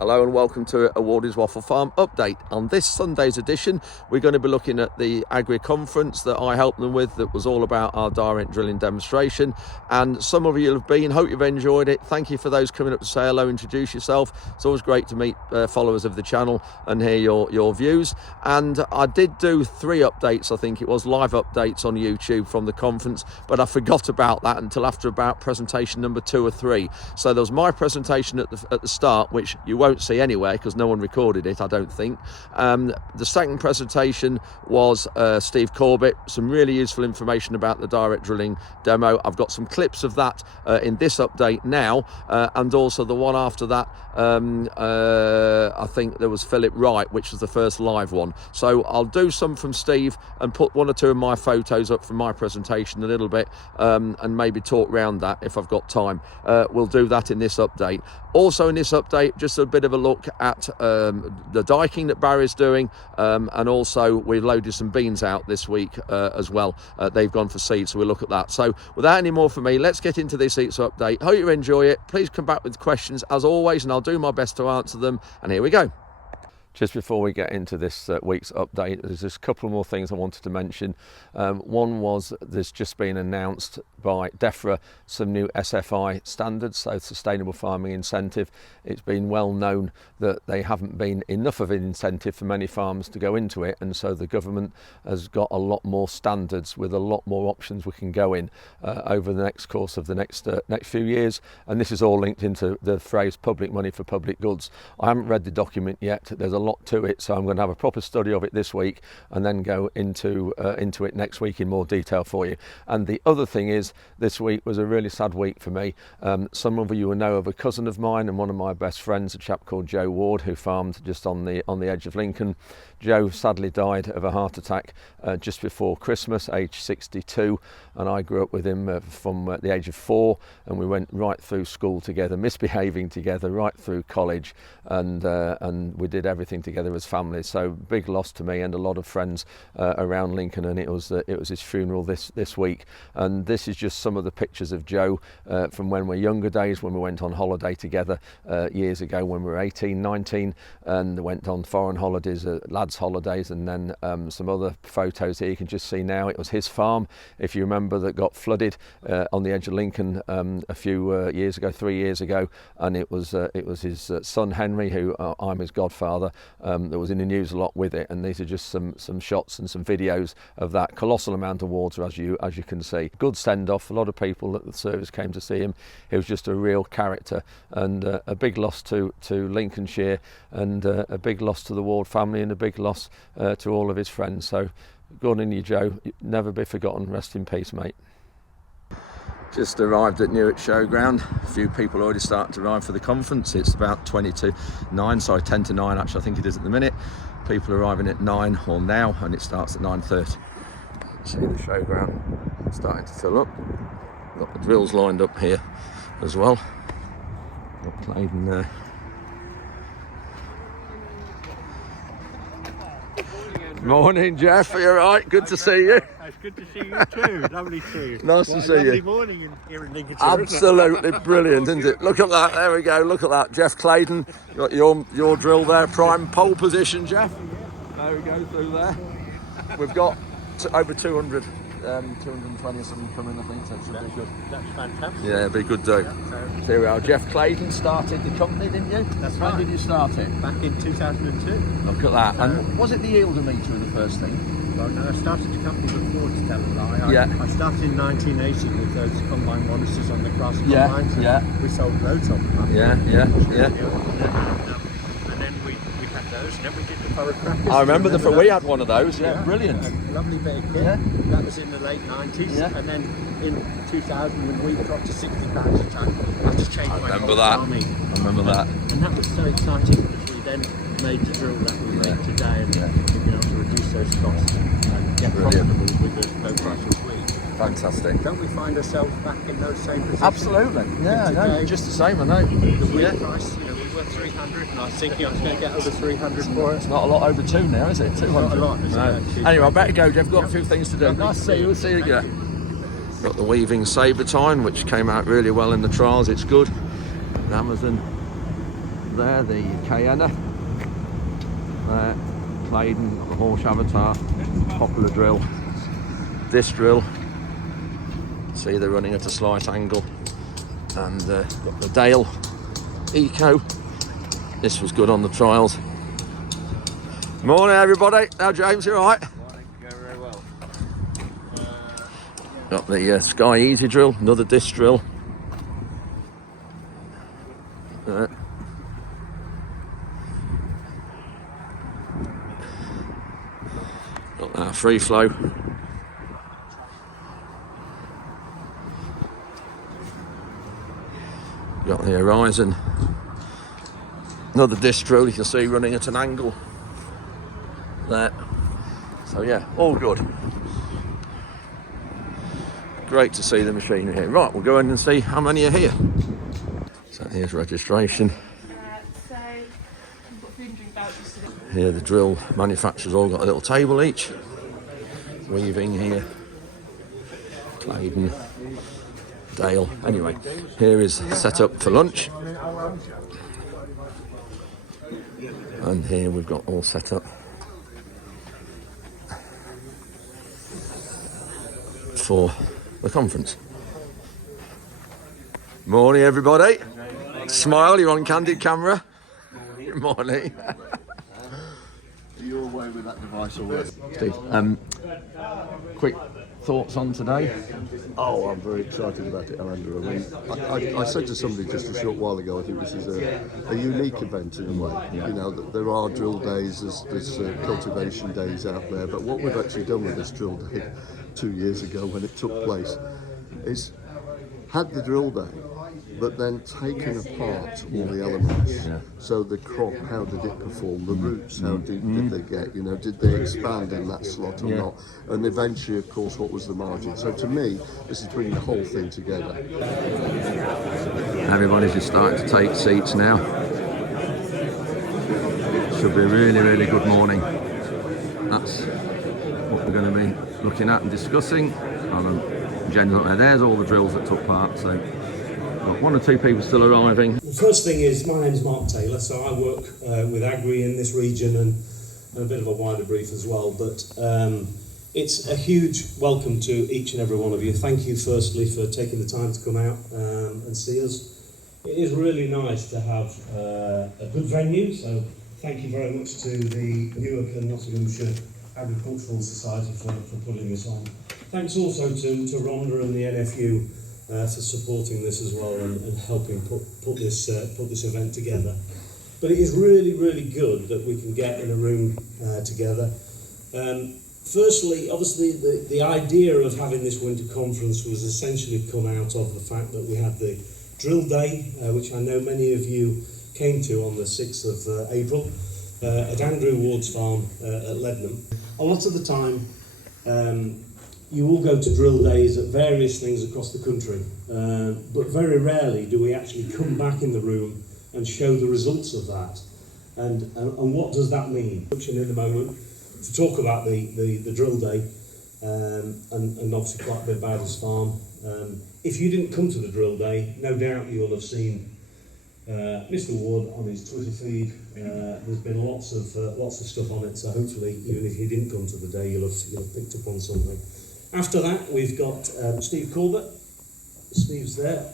Hello and welcome to a Wardy's Waffle Farm update. On this Sunday's edition, we're going to be looking at the Agri conference that I helped them with, that was all about our direct drilling demonstration. And some of you have been, hope you've enjoyed it. Thank you for those coming up to say hello, introduce yourself. It's always great to meet followers of the channel and hear your views. And I did do 3 updates, I think it was, live updates on YouTube from the conference, but I forgot about that until after about presentation number 2 or 3. So there was my presentation at the start, which you won't see anyway because no one recorded it, I don't think. The second presentation was Steve Corbett, some really useful information about the direct drilling demo. I've got some clips of that in this update now, and also the one after that, I think there was Philip Wright, which was the first live one. So I'll do some from Steve and put 1 or 2 of my photos up from my presentation a little bit, and maybe talk around that if I've got time. We'll do that in this update. Also in this update, just a bit of a look at the diking that Barry's doing, and also we've loaded some beans out this week as well. They've gone for seed, so we'll look at that. So without any more from me, let's get into this week's update. Hope you enjoy it. Please come back with questions as always, and I'll do my best to answer them. And here we go. Just before we get into this week's update, there's just a couple more things I wanted to mention. One was there's just been announced by DEFRA some new SFI standards, so Sustainable Farming Incentive. It's been well known that they haven't been enough of an incentive for many farmers to go into it, and so the government has got a lot more standards with a lot more options we can go in over the next course of the next few years. And this is all linked into the phrase public money for public goods. I haven't read the document yet. There's a lot to it, so I'm going to have a proper study of it this week and then go into it next week in more detail for you. And the other thing is, this week was a really sad week for me. Some of you will know of a cousin of mine and one of my best friends, a chap called Joe Ward, who farmed just on the edge of Lincoln. Joe sadly died of a heart attack just before Christmas, age 62, and I grew up with him from the age of 4, and we went right through school together, misbehaving together right through college, and we did everything together as family. So big loss to me and a lot of friends around Lincoln, and it was his funeral this week. And this is just some of the pictures of Joe from when we're younger days, when we went on holiday together years ago when we were 18, 19, and went on foreign holidays, lads holidays, and then some other photos here you can just see now. It was his farm, if you remember, that got flooded on the edge of Lincoln a few years ago, 3 years ago, and it was his son Henry, who I'm his godfather, that was in the news a lot with it. And these are just some shots and some videos of that colossal amount of water, as you can see. Good send off. A lot of people at the service came to see him. He was just a real character, and a big loss to Lincolnshire, and a big loss to the Ward family, and a big loss to all of his friends. So good on you, Joe. Never be forgotten. Rest in peace, mate. Just arrived at Newark Showground. A few people already started to arrive for the conference. It's about 10 to 9 actually, I think it is at the minute. People arriving at 9 or now, and it starts at 9:30. See the showground starting to fill up. Got the drills lined up here as well. Got Clayton there. Morning, Jeff. Are you all right? Good to see you. It's good to see you too. Lovely to see you. Nice to see you. Lovely morning here in Lincolnshire. Absolutely brilliant, isn't it? Look at that. There we go. Look at that. Jeff Clayton. Got your drill there. Prime pole position, Jeff. There we go through there. We've got over 200, 220 or something coming, I think, so it should be good. That's fantastic. Yeah, it'd be good day. So here we are. Jeff Clayton started the company, didn't you? That's when right. Did you start it? Back in 2002. Look at that. And was it the yieldometer the first thing? Well, no, I started the company before, to tell a lie. Yeah. I started in 1980 with those combine monitors on the class Yeah, combines. yeah. We sold loads of them. Yeah. And then we had those, and then we did the Furrow Crackers. I remember we had one of those. Yeah, brilliant. A lovely bit of kit. Yeah. That was in the late 90s. Yeah. And then in 2000, when we got to 60 pounds a ton, I just changed my whole farming. I remember that. And that was so exciting because we then made the drill that we make today, and we've been able to reduce those costs and get profitable with the low price of wheat. Fantastic. Don't we find ourselves back in those same positions? Absolutely. Yeah, I know. Just the same, I know. The wheat price, we were 300, and I was thinking I was going to get over 300 for it. It's not a lot over 2 now, is it? 200. Not a lot, is it? Anyway, I better go, Jeff. I've got a few things to do. Nice to see you. We'll see you again. Got the weaving sabre tine, which came out really well in the trials. It's good. And Amazon there, the Cayenne. There, Claydon, got the Horse Avatar, popular drill, this drill. See, they're running at a slight angle. And got the Dale Eco. This was good on the trials. Morning, everybody. Now, James, you all right? Morning, go very well. Got the Sky Easy drill, another disc drill. Got our free flow. Got the Horizon, another disc drill you can see running at an angle there. So yeah, all good. Great to see the machine here. Right, we'll go in and see how many are here. So here's registration. Here the drill manufacturers all got a little table each. Weaving here, Claydon, Dale. Anyway, here is set up for lunch. And here we've got all set up for the conference. Morning, everybody. Smile, you're on candid camera. Morning. Are you away with that device already? Steve, quick thoughts on today? Oh, I'm very excited about it, Andrew. I mean, I said to somebody just a short while ago, I think this is a unique event in a way. Yeah. You know, that there are drill days, there's cultivation days out there, but what we've actually done with this drill day 2 years ago when it took place is had the drill day, but then taken apart all the elements. Yeah. So the crop, how did it perform? The roots, how did they get? You know, did they expand in that slot or Yeah. not? And eventually, of course, what was the margin? So to me, this is bringing the whole thing together. Everybody's just starting to take seats now. Should be a really, really good morning. That's what we're going to be looking at and discussing. Generally, there's all the drills that took part. So, got one or two people still arriving. The first thing is, my name's Mark Taylor, so I work with Agri in this region and a bit of a wider brief as well. But it's a huge welcome to each and every one of you. Thank you firstly for taking the time to come out and see us. It is really nice to have a good venue, so thank you very much to the Newark and Nottinghamshire Agricultural Society for putting this on. Thanks also to Rhonda and the NFU for supporting this as well and helping put this event together. But it is really, really good that we can get in a room together. Firstly, obviously, the idea of having this winter conference was essentially come out of the fact that we had the drill day, which I know many of you came to on the 6th of April at Andrew Ward's farm at Leadenham. A lot of the time, you will go to drill days at various things across the country, but very rarely do we actually come back in the room and show the results of that. And what does that mean? In a moment, to talk about the drill day, and obviously quite a bit about his farm. If you didn't come to the drill day, no doubt you'll have seen Mr. Ward on his Twitter feed. There's been lots of stuff on it, so hopefully, even if you didn't come to the day, you'll have picked up on something. After that, we've got Steve Corbett. Steve's there.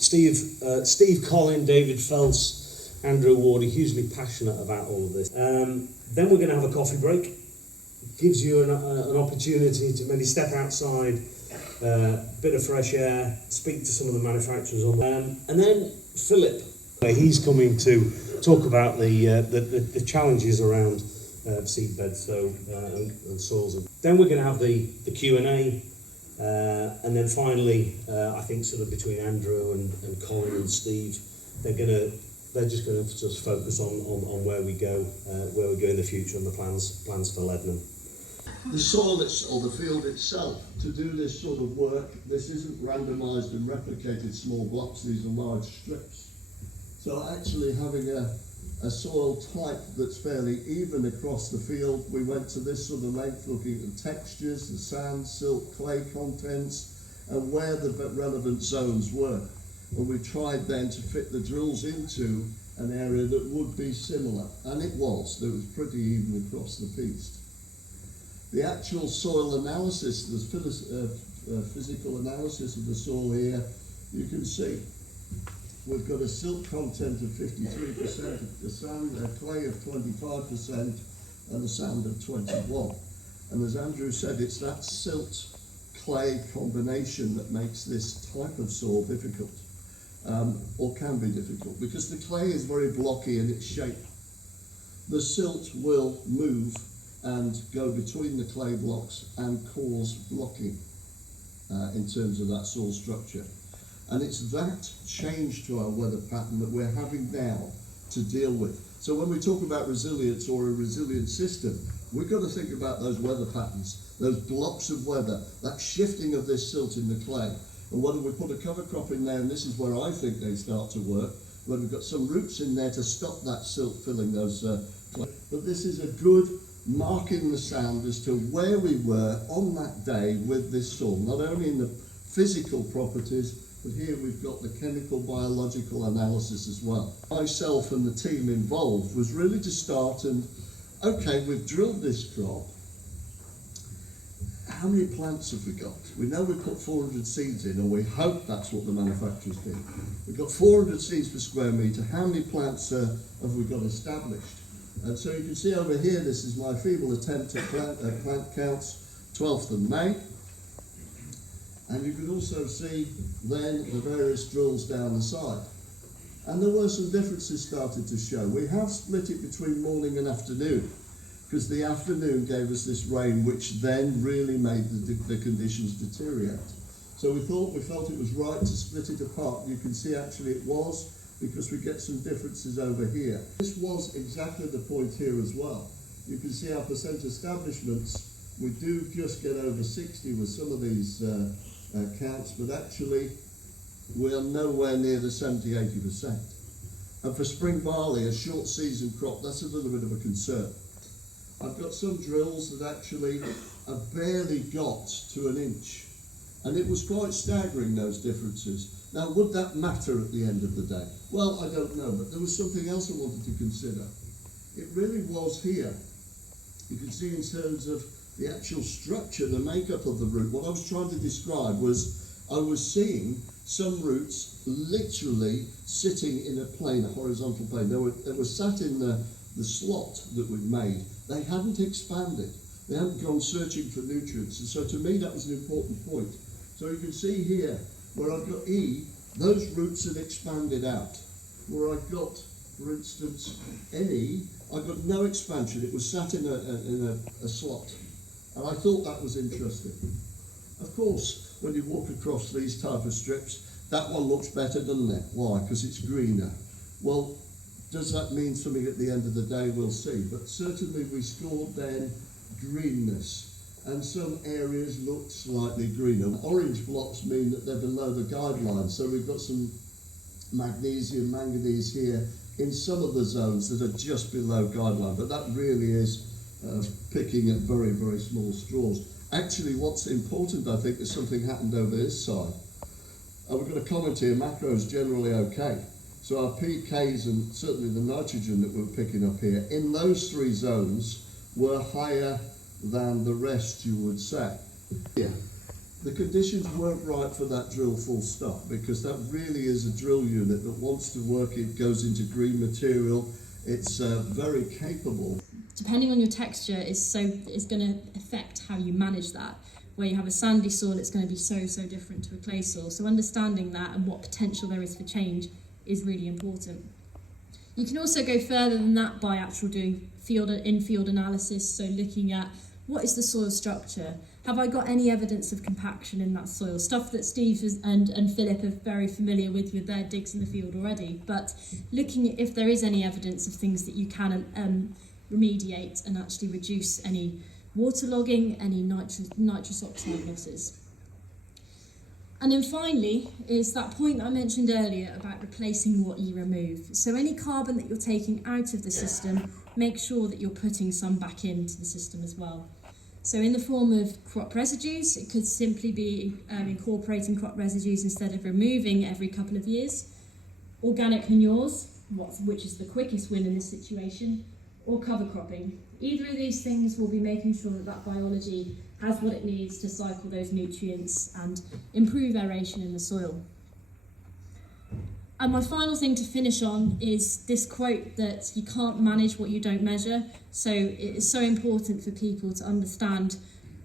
Steve Collin, David Phelps, Andrew Ward are hugely passionate about all of this. Then we're going to have a coffee break. Gives you an opportunity to maybe step outside, bit of fresh air, speak to some of the manufacturers on and then Philip, he's coming to talk about the challenges around seed beds and soils. Then we're going to have the Q&A, and then finally, I think sort of between Andrew and Colin and Steve, they're just going to just focus on where we go in the future and the plans for Leadenham. The soil or the field itself, to do this sort of work, this isn't randomised and replicated small blocks, these are large strips. So actually having a soil type that's fairly even across the field, we went to this sort of length looking at the textures, the sand, silt, clay contents, and where the relevant zones were. And we tried then to fit the drills into an area that would be similar, and it was pretty even across the piece. The actual soil analysis, the physical analysis of the soil here, you can see we've got a silt content of 53%, the sand, clay of 25%, and the sand of 21%. And as Andrew said, it's that silt-clay combination that makes this type of soil difficult, or can be difficult, because the clay is very blocky in its shape. The silt will move and go between the clay blocks and cause blocking in terms of that soil structure. And it's that change to our weather pattern that we're having now to deal with. So when we talk about resilience or a resilient system, we've got to think about those weather patterns, those blocks of weather, that shifting of this silt in the clay. And whether we put a cover crop in there, and this is where I think they start to work, where we've got some roots in there to stop that silt filling those clay. But this is a good mark in the sand as to where we were on that day with this soil, not only in the physical properties, but here we've got the chemical biological analysis as well. Myself and the team involved was really to start and, okay, we've drilled this crop, how many plants have we got? We know we put 400 seeds in, or we hope that's what the manufacturers did. We've got 400 seeds per square metre. How many plants have we got established? And so you can see over here, this is my feeble attempt at plant counts, 12th of May. And you can also see then the various drills down the side. And there were some differences started to show. We have split it between morning and afternoon, because the afternoon gave us this rain, which then really made the conditions deteriorate. So we felt it was right to split it apart. You can see actually it was, because we get some differences over here. This was exactly the point here as well. You can see our percent establishments, we do just get over 60 with some of these counts, but actually we are nowhere near the 70-80%. And for spring barley, a short season crop, that's a little bit of a concern. I've got some drills that actually have barely got to an inch, and it was quite staggering, those differences. Now, would that matter at the end of the day? Well, I don't know, but there was something else I wanted to consider. It really was here. You can see in terms of the actual structure, the makeup of the root, what I was trying to describe was I was seeing some roots literally sitting in a plane, a horizontal plane. They were sat in the slot that we'd made. They hadn't expanded. They hadn't gone searching for nutrients. And so to me, that was an important point. So you can see here, where I've got E, those roots had expanded out. Where I've got, for instance, NE, I've got no expansion. It was sat in a slot. And I thought that was interesting. Of course, when you walk across these type of strips, that one looks better, doesn't it? Why? Because it's greener. Well, does that mean something at the end of the day? We'll see. But certainly we scored then greenness. And some areas look slightly greener. Orange blocks mean that they're below the guidelines. So we've got some magnesium, manganese here in some of the zones that are just below guideline. But that really is picking at very, very small straws. Actually, what's important, I think, is something happened over this side. We've got a comment here, macro is generally okay. So our PKs and certainly the nitrogen that we're picking up here, in those three zones, were higher than the rest, you would say. Yeah. The conditions weren't right for that drill, full stop, because that really is a drill unit that wants to work. It goes into green material. It's very capable. Depending on your texture is going to affect how you manage that. Where you have a sandy soil, it's going to be so different to a clay soil. So understanding that and what potential there is for change is really important. You can also go further than that by actually doing in-field analysis. So looking at what is the soil structure? Have I got any evidence of compaction in that soil? Stuff that Steve and Philip are very familiar with their digs in the field already. But looking at if there is any evidence of things that you can remediate and actually reduce any waterlogging, any nitrous oxide losses. And then finally is that point that I mentioned earlier about replacing what you remove. So any carbon that you're taking out of the system, make sure that you're putting some back into the system as well. So in the form of crop residues, it could simply be incorporating crop residues instead of removing every couple of years. Organic manures, which is the quickest win in this situation, or cover cropping. Either of these things will be making sure that biology has what it needs to cycle those nutrients and improve aeration in the soil. And my final thing to finish on is this quote that you can't manage what you don't measure. So it is so important for people to understand,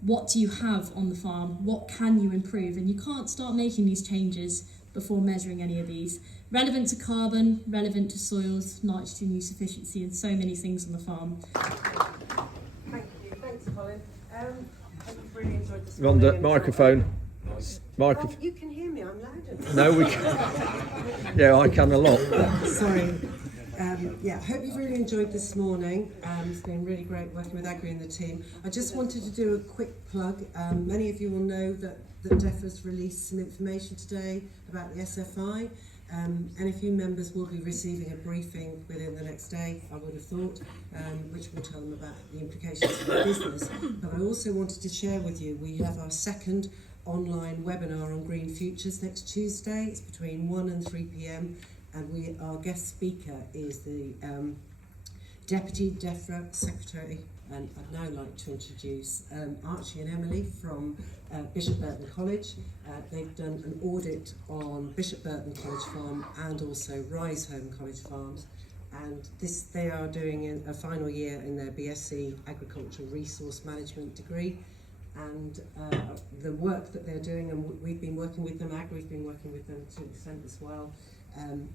what do you have on the farm? What can you improve? And you can't start making these changes before measuring any of these. Relevant to carbon, relevant to soils, nitrogen use efficiency, and so many things on the farm. Thank you. Thanks, Colin. I've really enjoyed this. Rhonda, microphone. Oh, you can hear me. I'm loud. No, we can. Yeah, I can a lot. Sorry. Yeah, I hope you've really enjoyed this morning. It's been really great working with Agri and the team. I just wanted to do a quick plug. Many of you will know that DEFRA's released some information today about the SFI. And a few members will be receiving a briefing within the next day, I would have thought, which will tell them about the implications of the business. But I also wanted to share with you, we have our second online webinar on green futures next Tuesday. It's between 1 and 3 p.m. and our guest speaker is the Deputy DEFRA Secretary, and I'd now like to introduce Archie and Emily from Bishop Burton College. They've done an audit on Bishop Burton College Farm and also Rise Home College Farms, and they are doing a final year in their BSc Agricultural Resource Management degree. And the work that they're doing, and we've been working with them, Agri's been working with them to an extent as well.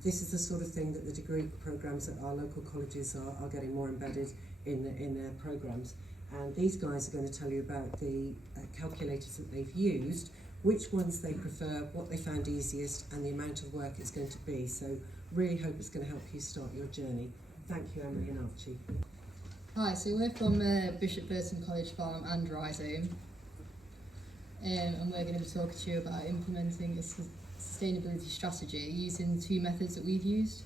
This is the sort of thing that the degree programs at our local colleges are getting more embedded in their programs. And these guys are going to tell you about the calculators that they've used, which ones they prefer, what they found easiest, and the amount of work it's going to be. So really hope it's going to help you start your journey. Thank you, Emily and Archie. Hi, so we're from Bishop Burton College Farm and Rise Home, and we're going to be talking to you about implementing a sustainability strategy using two methods that we've used.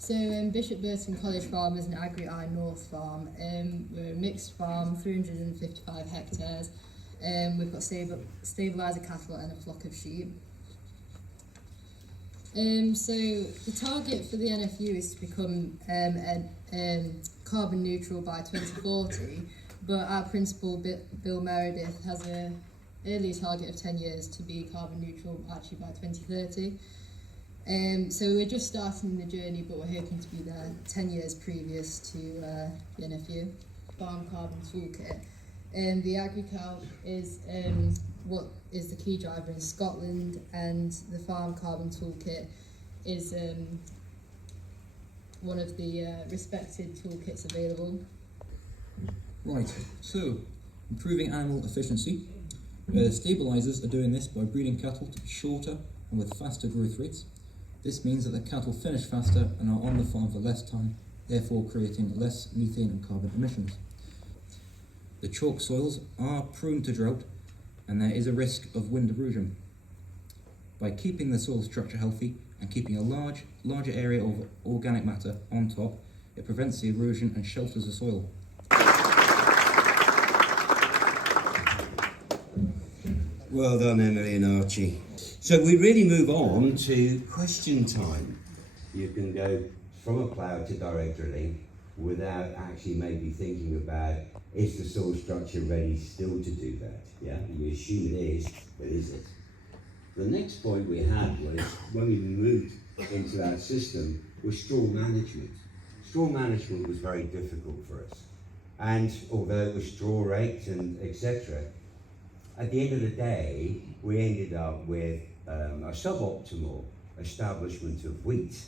So Bishop Burton College Farm is an Agri North farm. We're a mixed farm, 355 hectares. We've got stabiliser cattle and a flock of sheep. So the target for the NFU is to become carbon neutral by 2040, but our principal, Bill Meredith, has an early target of 10 years to be carbon neutral actually by 2030. So we're just starting the journey, but we're hoping to be there 10 years previous to the NFU. Farm Carbon Toolkit. The AgriCalc is what is the key driver in Scotland, and the Farm Carbon Toolkit is one of the respected toolkits available. Right, so improving animal efficiency. Stabilisers are doing this by breeding cattle to be shorter and with faster growth rates. This means that the cattle finish faster and are on the farm for less time, therefore creating less methane and carbon emissions. The chalk soils are prone to drought and there is a risk of wind erosion. By keeping the soil structure healthy and keeping a larger area of organic matter on top, it prevents the erosion and shelters the soil. Well done, Emily and Archie. So we really move on to question time. You can go from a plough to direct drilling without actually maybe thinking about, is the soil structure ready still to do that? Yeah, you assume it is, but is it? The next point we had was, when we moved into our system, was straw management. Straw management was very difficult for us. And although it was straw raked and etc., at the end of the day, we ended up with a suboptimal establishment of wheat.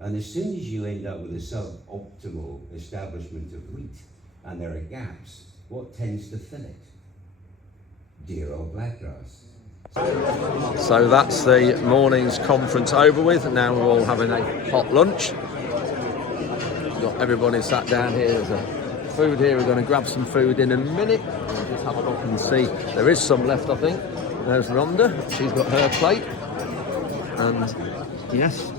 And as soon as you end up with a suboptimal establishment of wheat, and there are gaps, what tends to fill it? Dear old blackgrass. So that's the morning's conference over with. Now we're all having a hot lunch. Got everybody sat down here. There's a food here. We're going to grab some food in a minute. We'll just have a look and see. There is some left, I think. There's Rhonda. She's got her plate. And yes.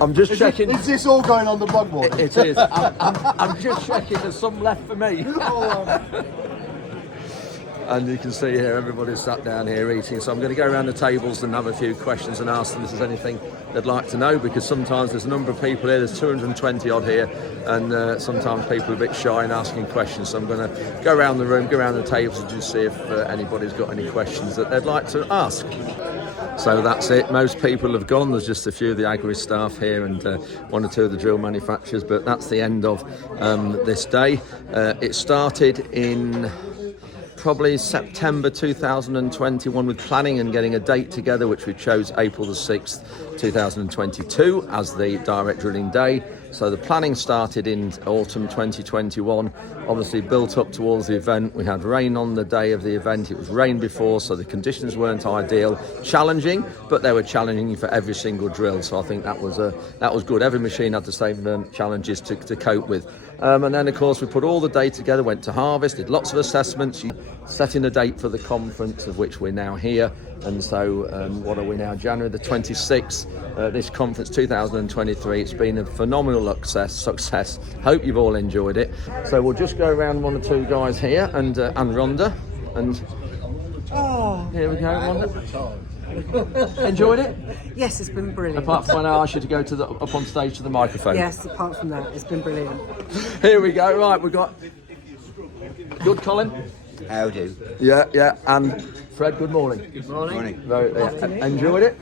I'm just checking. Is this all going on the blog board? It is. I'm just checking there's some left for me. And you can see here everybody's sat down here eating. So I'm going to go around the tables and have a few questions and ask them if there's anything they'd like to know, because sometimes there's a number of people here, there's 220 odd here, and sometimes people are a bit shy in asking questions. So I'm going to go around the room, go around the tables and just see if anybody's got any questions that they'd like to ask. So that's it. Most people have gone. There's just a few of the Agri staff here and one or two of the drill manufacturers, but that's the end of this day. It started in probably September 2021 with planning and getting a date together, which we chose April the 6th 2022 as the direct drilling day. So the planning started in autumn 2021, obviously built up towards the event. We had rain on the day of the event. It was rain before, so the conditions weren't ideal. Challenging, but they were challenging for every single drill. So I think that was good. Every machine had the same challenges to cope with. And then, of course, we put all the day together, went to harvest, did lots of assessments, setting a date for the conference, of which we're now here. And so, what are we now? January the 26th, this conference 2023. It's been a phenomenal success. Hope you've all enjoyed it. So we'll just go around one or two guys here, and Rhonda. And here we go, Rhonda. Enjoyed it? Yes, it's been brilliant. Apart from when I asked you to go to up on stage to the microphone. Yes, apart from that, it's been brilliant. Here we go. Right, we've got good Colin. How do? Yeah, and Fred. Good morning. Good morning. Enjoyed it.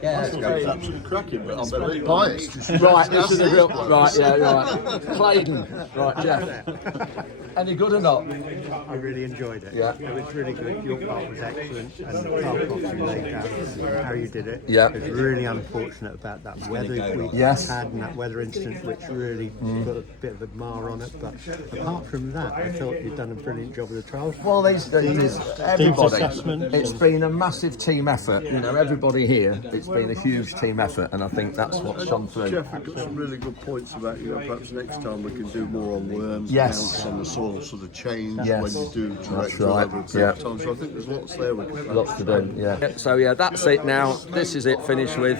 Yeah, it's absolutely cracking, but I'm a bit biased. Right, this is a real. Right, yeah, right. Clayton. Right, Jeff. Any good or not? I really enjoyed it. Yeah. It was really good. Your part was excellent, and the part you laid down and how you did it. Yeah. It was really unfortunate about that weather we Yes. had and that weather incident, which really put a bit of a mar on it. But apart from that, I thought you'd done a brilliant job with the trials. Well, everybody. assessment. It's been a massive team effort. You know, everybody here. It's been a huge team effort, and I think that's what's shone through. Jeff, we've got some really good points about, perhaps next time we can do more on worms, Yes. counts on the soil sort of change Yes. when you do direct That's right, over a period yeah. of time. So I think there's lots there we can Lots to do, yeah. So yeah, that's it now. This is it, finished with.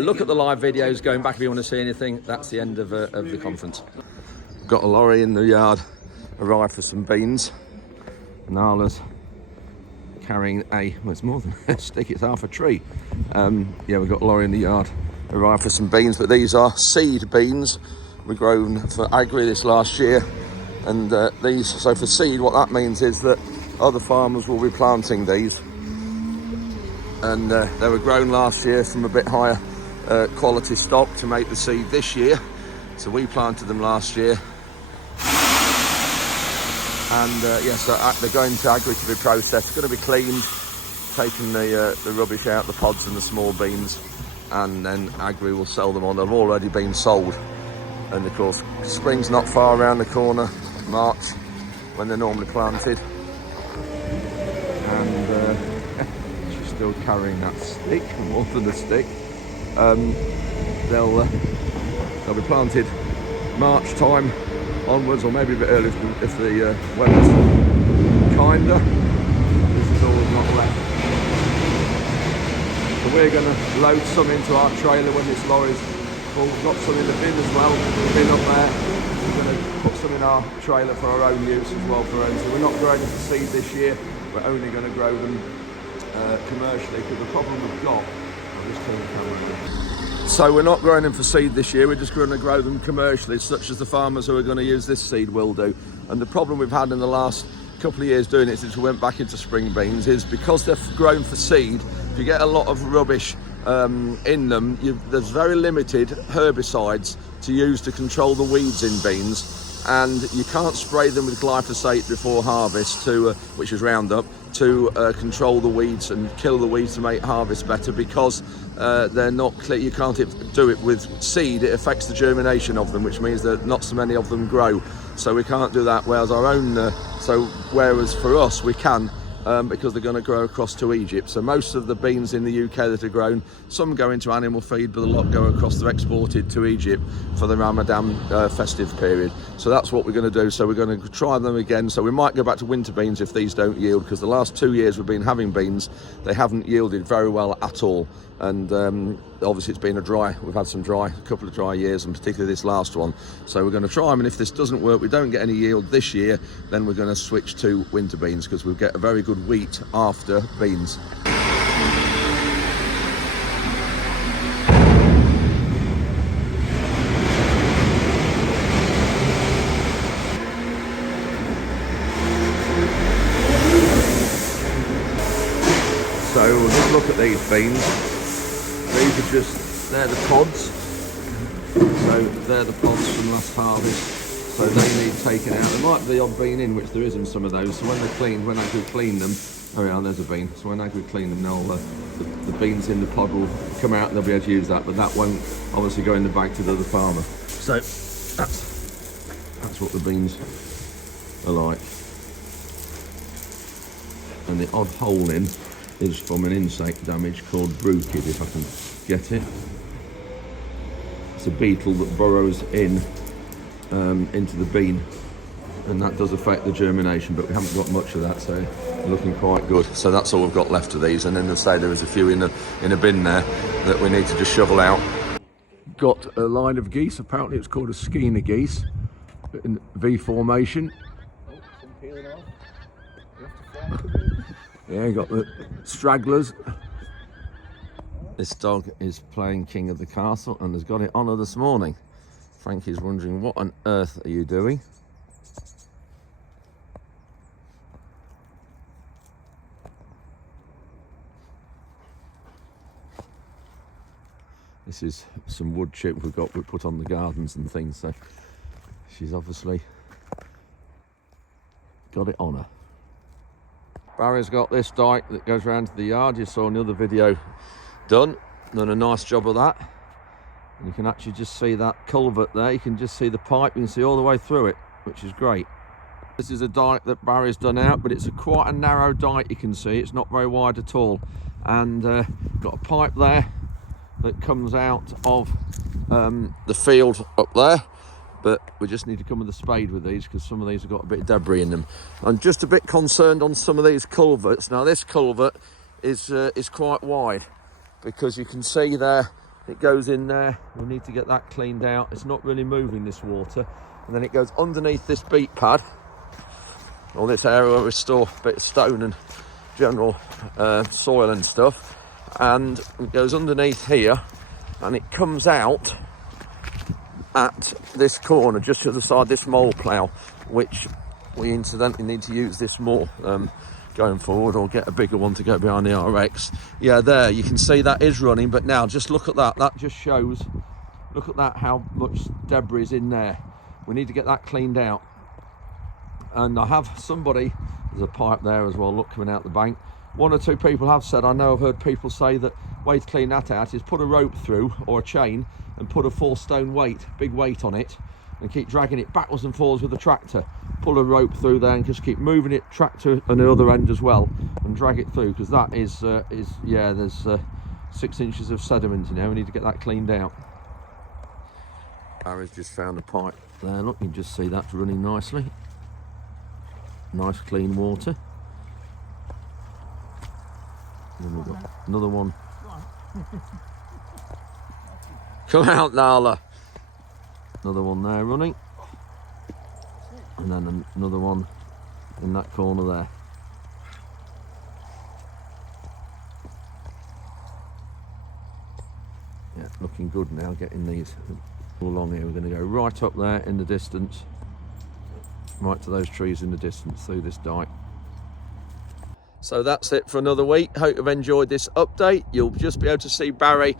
Look at the live videos going back if you want to see anything. That's the end of the conference. Got a lorry in the yard, arrived for some beans. Nala's carrying it's more than a stick, it's half a tree. Yeah, we've got a lorry in the yard, arrived for some beans, but these are seed beans. We've grown for Agri this last year, and so for seed, what that means is that other farmers will be planting these, and they were grown last year from a bit higher quality stock to make the seed this year. So we planted them last year, and yes, they're going to Agri to be processed. Going to be cleaned, taking the rubbish out, the pods and the small beans, and then Agri will sell them on. They've already been sold, and of course spring's not far around the corner, March, when they're normally planted. And she's still carrying that stick, more than a stick. They'll be planted March time onwards, or maybe a bit earlier if the weather's kinder. This is all we've got left. So we're going to load some into our trailer when this lorry's full. We've got some in the bin as well, the bin up there. We're going to put some in our trailer for our own use as well. So we're not growing them for seed this year. We're only going to grow them commercially, because the problem we've got, I'll just turn the camera on. So we're not growing them for seed this year, we're just going to grow them commercially, such as the farmers who are going to use this seed will do. And the problem we've had in the last couple of years doing it, since we went back into spring beans, is because they're grown for seed, if you get a lot of rubbish in them, there's very limited herbicides to use to control the weeds in beans, and you can't spray them with glyphosate before harvest, which is Roundup, to control the weeds and kill the weeds to make harvest better, because they're not clear. You can't do it with seed. It affects the germination of them, which means that not so many of them grow. So we can't do that. Whereas whereas for us we can, because they're going to grow across to Egypt. So most of the beans in the UK that are grown, some go into animal feed, but a lot go across. They're exported to Egypt for the Ramadan festive period. So that's what we're going to do. So we're going to try them again. So we might go back to winter beans if these don't yield, because the last 2 years we've been having beans, they haven't yielded very well at all. and obviously it's been we've had a couple of dry years, and particularly this last one. So we're going to try them, and if this doesn't work, we don't get any yield this year, then we're going to switch to winter beans, because we'll get a very good wheat after beans. So we'll just look at these beans. They're the pods. So they're the pods from last harvest. So they need taken out. There might be the odd bean in, which there is in some of those. So when they're cleaned, when Agri clean them, oh yeah, there's a bean. So when Agri clean them, the beans in the pod will come out and they'll be able to use that, but that won't obviously go in the bag to the other farmer. So that's what the beans are like. And the odd hole in is from an insect damage called bruchid, if I can get it. It's a beetle that burrows in into the bean, and that does affect the germination, but we haven't got much of that, so looking quite good. So that's all we've got left of these, and then as I say, there is a few in a bin there that we need to just shovel out. Got a line of geese, apparently it's called a skeiner geese, in V formation. Yeah, got the stragglers. This dog is playing King of the Castle and has got it on her this morning. Frankie's wondering, what on earth are you doing? This is some wood chip we put on the gardens and things, so she's obviously got it on her. Barry's got this dike that goes round to the yard. You saw another video done a nice job of that. And you can actually just see that culvert there. You can just see the pipe, you can see all the way through it, which is great. This is a dike that Barry's done out, but it's quite a narrow dike, you can see. It's not very wide at all. And got a pipe there that comes out of the field up there. But we just need to come with a spade with these, because some of these have got a bit of debris in them. I'm just a bit concerned on some of these culverts. Now this culvert is quite wide, because you can see there it goes in there. We need to get that cleaned out. It's not really moving, this water, and then it goes underneath this beet pad, or this area where we store a bit of stone and general soil and stuff, and it goes underneath here, and it comes out at this corner, just to the side of this mole plough, which we incidentally need to use this more going forward, or get a bigger one to go behind the RX. Yeah, there, you can see that is running, but now just look at that. That just shows, look at that, how much debris is in there. We need to get that cleaned out. And I have somebody, there's a pipe there as well, look, coming out the bank. One or two people have said, I know I've heard people say that way to clean that out is put a rope through, or a chain, and put a 4-stone weight, big weight on it, and keep dragging it backwards and forwards with the tractor. Pull a rope through there and just keep moving it, tractor on the other end as well, and drag it through, because that is yeah, there's 6 inches of sediment in there. We need to get that cleaned out. Barry's just found a pipe there, look, you can just see that's running nicely. Nice clean water. And then we've got another one. Come out, Nala. Another one there running. And then another one in that corner there. Yeah, looking good now, getting these all along here. We're going to go right up there in the distance, right to those trees in the distance, through this dike. So that's it for another week. Hope you've enjoyed this update. You'll just be able to see Barry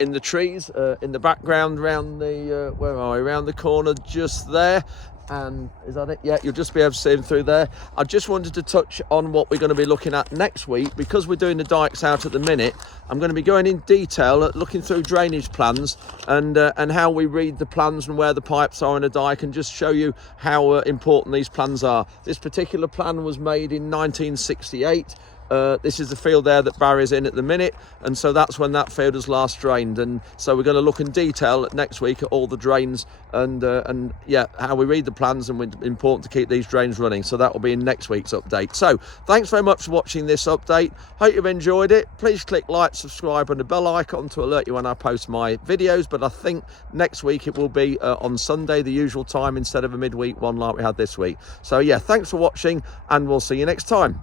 in the trees in the background, around the where are we? Around the corner just there. And is that it? Yeah, you'll just be able to see him through there. I just wanted to touch on what we're going to be looking at next week, because we're doing the dikes out at the minute. I'm going to be going in detail at looking through drainage plans and how we read the plans and where the pipes are in a dike, and just show you how important these plans are. This particular plan was made in 1968. This is the field there that Barry's in at the minute, and so that's when that field was last drained. And so we're going to look in detail next week at all the drains and yeah, how we read the plans, and it's important to keep these drains running. So that will be in next week's update. So thanks very much for watching this update. Hope you've enjoyed it. Please click like, subscribe and the bell icon to alert you when I post my videos. But I think next week it will be on Sunday, the usual time, instead of a midweek one like we had this week. So yeah, thanks for watching, and we'll see you next time.